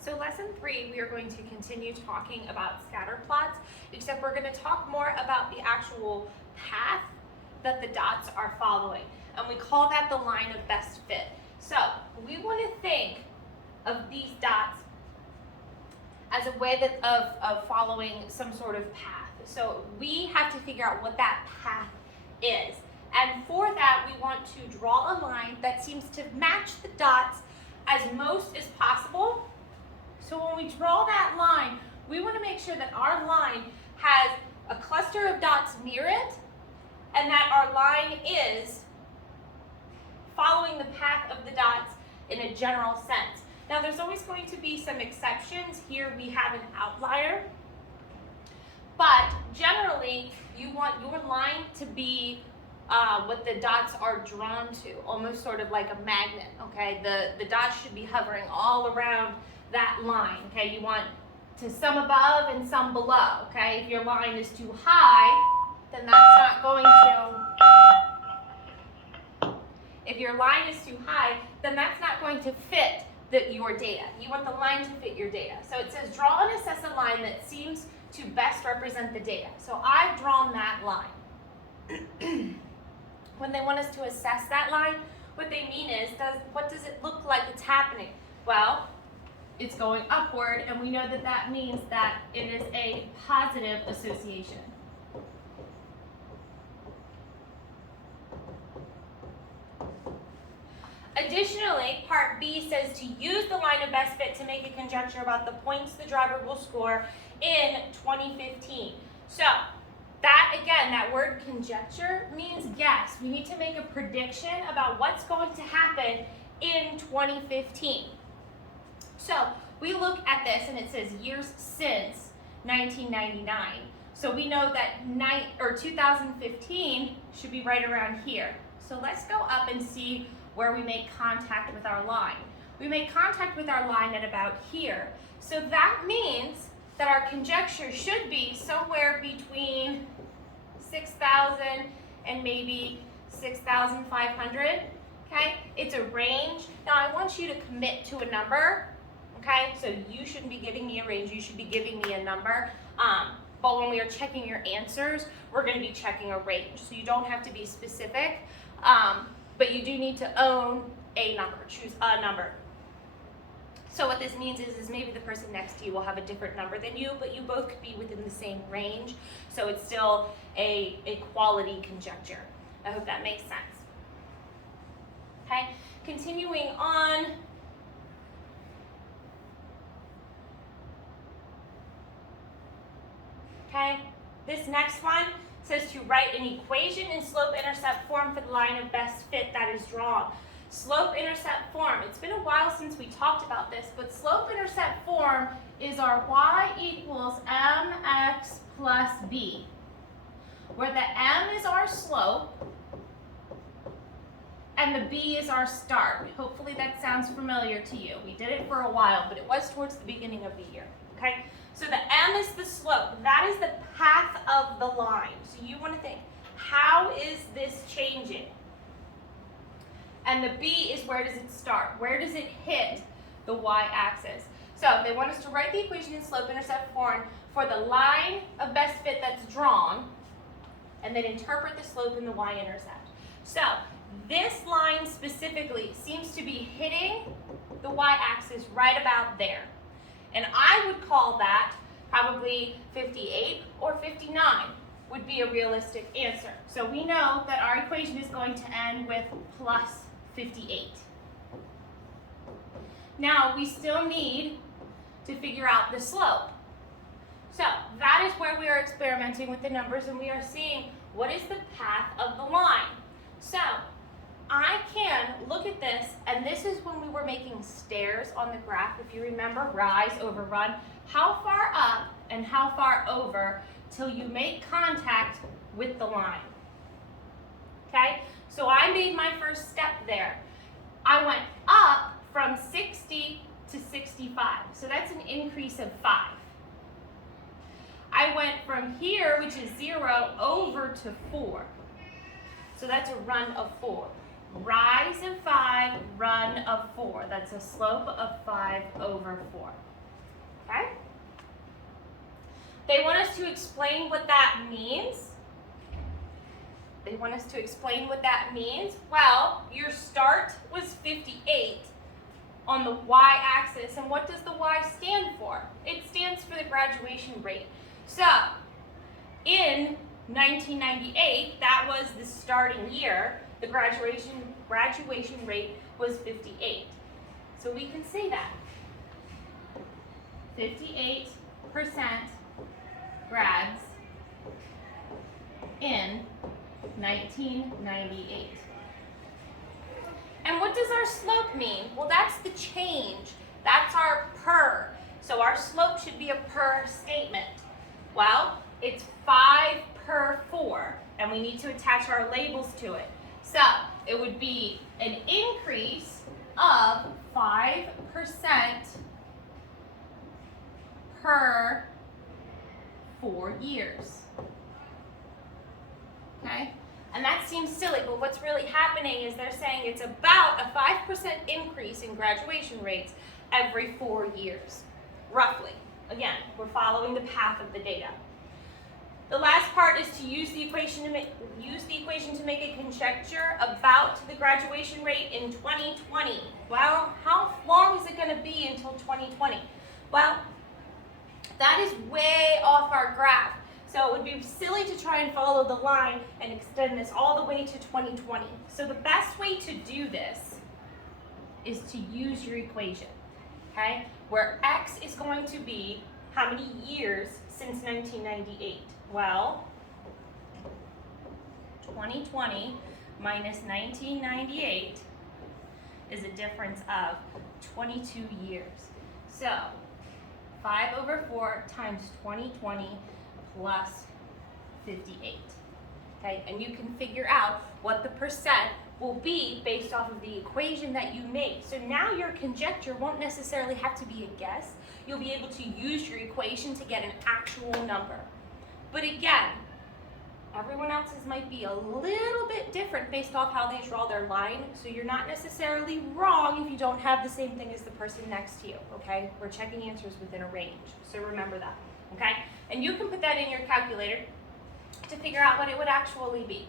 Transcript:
So lesson 3, we are going to continue talking about scatter plots, except we're going to talk more about the actual path that the dots are following. And we call that the line of best fit. So we want to think of these dots as a way of following some sort of path. So we have to figure out what that path is. And for that, we want to draw a line that seems to match the dots as most as possible. So when we draw that line, we want to make sure that our line has a cluster of dots near it and that our line is following the path of the dots in a general sense. Now there's always going to be some exceptions. Here we have an outlier, but generally you want your line to be what the dots are drawn to, almost sort of like a magnet, okay? The dots should be hovering all around that line, okay? You want to some above and some below, okay? If your line is too high, then that's not going to, if your line is too high, then that's not going to fit your data. You want the line to fit your data. So it says draw and assess a line that seems to best represent the data. So I've drawn that line. When they want us to assess that line, what they mean is, what does it look like it's happening? Well, it's going upward, and we know that that means that it is a positive association. Additionally, part B says to use the line of best fit to make a conjecture about the points the driver will score in 2015. So, that again, that word conjecture means guess. We need to make a prediction about what's going to happen in 2015. So we look at this and it says years since 1999. So we know that 2015 should be right around here. So let's go up and see where we make contact with our line. We make contact with our line at about here. So that means that our conjecture should be somewhere between 6,000 and maybe 6,500, okay? It's a range. Now I want you to commit to a number, okay? So you shouldn't be giving me a range, you should be giving me a number. But when we are checking your answers, we're gonna be checking a range. So you don't have to be specific, but you do need to own a number, choose a number. So what this means is maybe the person next to you will have a different number than you, but you both could be within the same range. So it's still a quality conjecture. I hope that makes sense. Okay, continuing on. Okay, this next one says to write an equation in slope-intercept form for the line of best fit that is drawn. Slope-intercept form, it's been a while since we talked about this, but slope-intercept form is our y equals mx plus b, where the m is our slope and the b is our start. Hopefully that sounds familiar to you. We did it for a while, but it was towards the beginning of the year, okay? So the m is the slope. That is the path of the line. So you want to think, how is this changing? And the b is where does it start? Where does it hit the y-axis? So they want us to write the equation in slope-intercept form for the line of best fit that's drawn, and then interpret the slope in the y-intercept. So this line specifically seems to be hitting the y-axis right about there. And I would call that probably 58 or 59 would be a realistic answer. So we know that our equation is going to end with plus 58. Now we still need to figure out the slope. So that is where we are experimenting with the numbers and we are seeing what is the path of the line. So I can look at this, and this is when we were making stairs on the graph. If you remember, rise over run. How far up and how far over till you make contact with the line. Okay? So I made my first step there. I went up from 60 to 65. So that's an increase of 5. I went from here, which is 0, over to 4. So that's a run of 4. rise of 5, run of 4. That's a slope of 5 over 4. Okay? They want us to explain what that means. Well, your start was 58 on the y-axis, and what does the y stand for? It stands for the graduation rate. So, in 1998, that was the starting year, the graduation rate was 58. So we can say that. 58% grads in 1998. And what does our slope mean? Well, that's the change. That's our per. So our slope should be a per statement. Well, it's 5 per 4, and we need to attach our labels to it. So it would be an increase of 5% per 4 years. Okay? And that seems silly, but what's really happening is they're saying it's about a 5% increase in graduation rates every 4 years, roughly. Again, we're following the path of the data. The last part is to use the equation to make a conjecture about the graduation rate in 2020. Well, how long is it going to be until 2020? Well, that is way off our graph. So it would be silly to try and follow the line and extend this all the way to 2020. So the best way to do this is to use your equation, okay? Where x is going to be how many years since 1998? Well, 2020 minus 1998 is a difference of 22 years. So 5 over 4 times 2020 plus 58. Okay, and you can figure out what the percent will be based off of the equation that you made. So now your conjecture won't necessarily have to be a guess. You'll be able to use your equation to get an actual number. But again, everyone else's might be a little bit different based off how they draw their line, so you're not necessarily wrong if you don't have the same thing as the person next to you, okay? We're checking answers within a range, so remember that, okay? And you can put that in your calculator to figure out what it would actually be.